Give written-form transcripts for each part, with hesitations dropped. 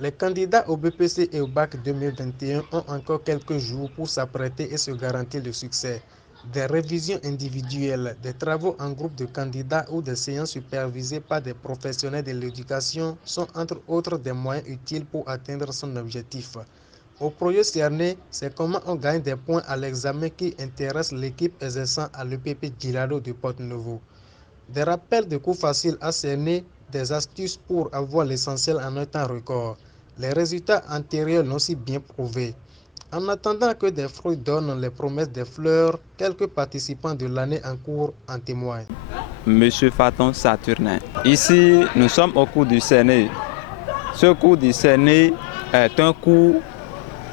Les candidats au BPC et au bac 2021 ont encore quelques jours pour s'apprêter et se garantir le succès. Des révisions individuelles, des travaux en groupe de candidats ou des séances supervisées par des professionnels de l'éducation sont entre autres des moyens utiles pour atteindre son objectif. Au projet cerné, c'est comment on gagne des points à l'examen qui intéresse l'équipe exerçant à l'EPP Djilado de Porto-Novo. Des rappels de cours faciles à cerner, des astuces pour avoir l'essentiel en un temps record. Les résultats antérieurs l'ont si bien prouvé. En attendant que des fruits donnent les promesses des fleurs, quelques participants de l'année en cours en témoignent. Monsieur Faton Saturnin. Ici, nous sommes au cours du cerné. Ce cours du cerné est un cours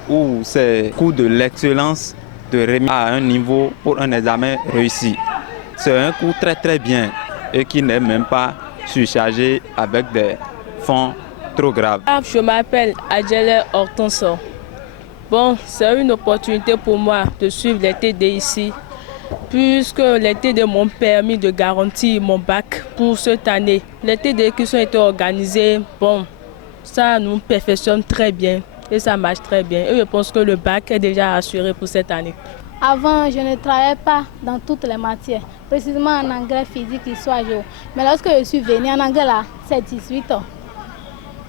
où c'est cours de l'excellence de remise à un niveau pour un examen réussi. C'est un cours très bien et qui n'est même pas surchargé avec des fonds trop graves. Je m'appelle Adjele Hortenso. Bon, c'est une opportunité pour moi de suivre les TD ici, puisque les TD m'ont permis de garantir mon bac pour cette année. Les TD qui sont été organisés, bon, ça nous perfectionne très bien et ça marche très bien. Et je pense que le bac est déjà assuré pour cette année. Avant, je ne travaillais pas dans toutes les matières, précisément en anglais, physique, histoire, géo. Mais lorsque je suis venue en anglais, là, c'est 18 ans.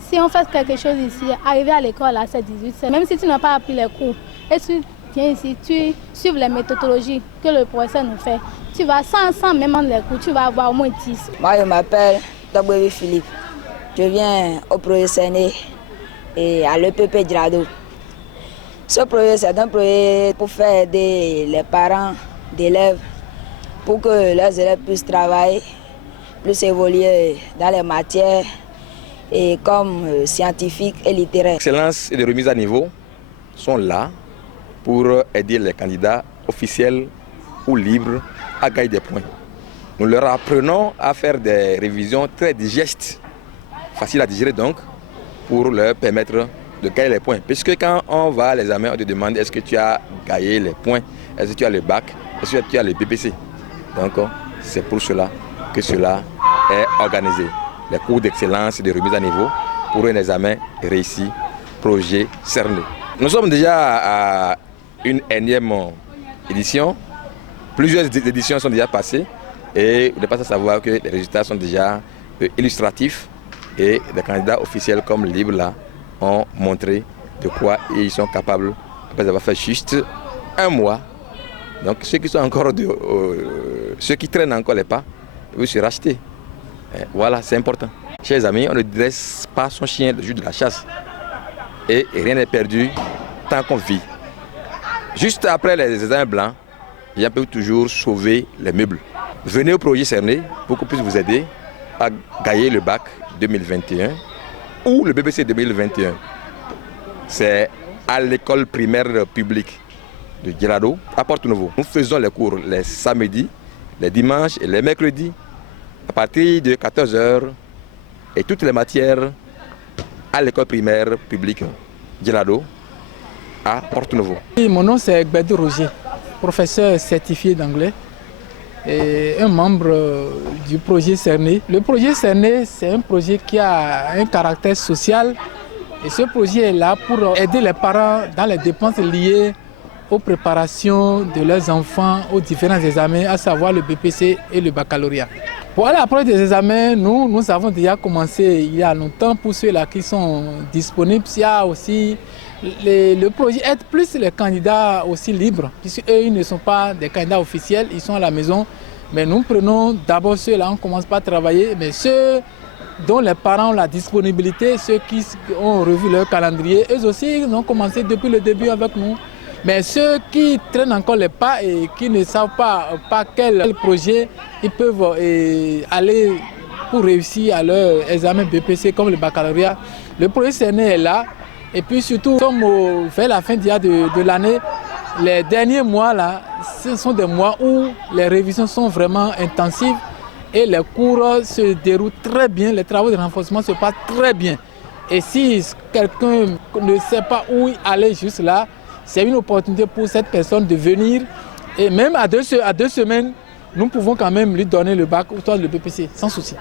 Si on fait quelque chose ici, arriver à l'école, là, c'est 18 ans. Même si tu n'as pas appris les cours, et tu viens ici, tu suives les méthodologies que le professeur nous fait. Tu vas sans même les cours, tu vas avoir au moins 10. Moi, je m'appelle Dr. Philippe. Je viens au projet cerné et à l'EPP Djilado. Ce projet, c'est un projet pour faire aider les parents d'élèves pour que leurs élèves puissent travailler, puissent évoluer dans les matières et comme scientifiques et littéraires. L'excellence et les remises à niveau sont là pour aider les candidats officiels ou libres à gagner des points. Nous leur apprenons à faire des révisions très digestes, faciles à digérer donc, pour leur permettre de gagner les points. Puisque quand on va à l'examen, on te demande est-ce que tu as gagné les points, est-ce que tu as le bac, est-ce que tu as le BPC. Donc c'est pour cela que cela est organisé. Les cours d'excellence et de remise à niveau pour un examen réussi, projet cerné. Nous sommes déjà à une énième édition. Plusieurs éditions sont déjà passées et vous n'êtes pas à savoir que les résultats sont déjà illustratifs et les candidats officiels comme Libre là ont montré de quoi ils sont capables après avoir fait juste un mois. Donc ceux qui sont encore ceux qui traînent encore les pas, ils vont se racheter. Voilà, c'est important. Chers amis, on ne dresse pas son chien le jour de la chasse. Et rien n'est perdu tant qu'on vit. Juste après les examens blancs, les gens peuvent toujours sauver les meubles. Venez au projet cerné pour qu'on puisse vous aider à gagner le bac 2021 ou le BPC 2021. C'est à l'école primaire publique de Djilado à Porto-Novo. Nous faisons les cours les samedis, les dimanches et les mercredis à partir de 14 h et toutes les matières à l'école primaire publique Djilado à Porto-Novo. Mon nom c'est Gbedou Roger, professeur certifié d'anglais et un membre du projet cerné. Le projet cerné, c'est un projet qui a un caractère social et ce projet est là pour aider les parents dans les dépenses liées aux préparations de leurs enfants aux différents examens, à savoir le BPC et le baccalauréat. Pour l'approche des examens, nous avons déjà commencé il y a longtemps pour ceux-là qui sont disponibles. Il y a aussi le projet aide plus les candidats aussi libres, puisqu'eux ils ne sont pas des candidats officiels, ils sont à la maison. Mais nous prenons d'abord ceux-là, on ne commence pas à travailler, mais ceux dont les parents ont la disponibilité, ceux qui ont revu leur calendrier, eux aussi ils ont commencé depuis le début avec nous. Mais ceux qui traînent encore les pas et qui ne savent pas quel projet ils peuvent aller pour réussir à leur examen BPC comme le baccalauréat, le projet cerné est là. Et puis surtout, nous sommes vers la fin de l'année. Les derniers mois, là, ce sont des mois où les révisions sont vraiment intensives et les cours se déroulent très bien, les travaux de renforcement se passent très bien. Et si quelqu'un ne sait pas où aller juste là, c'est une opportunité pour cette personne de venir. Et même à deux semaines, nous pouvons quand même lui donner le bac ou le BPC, sans souci.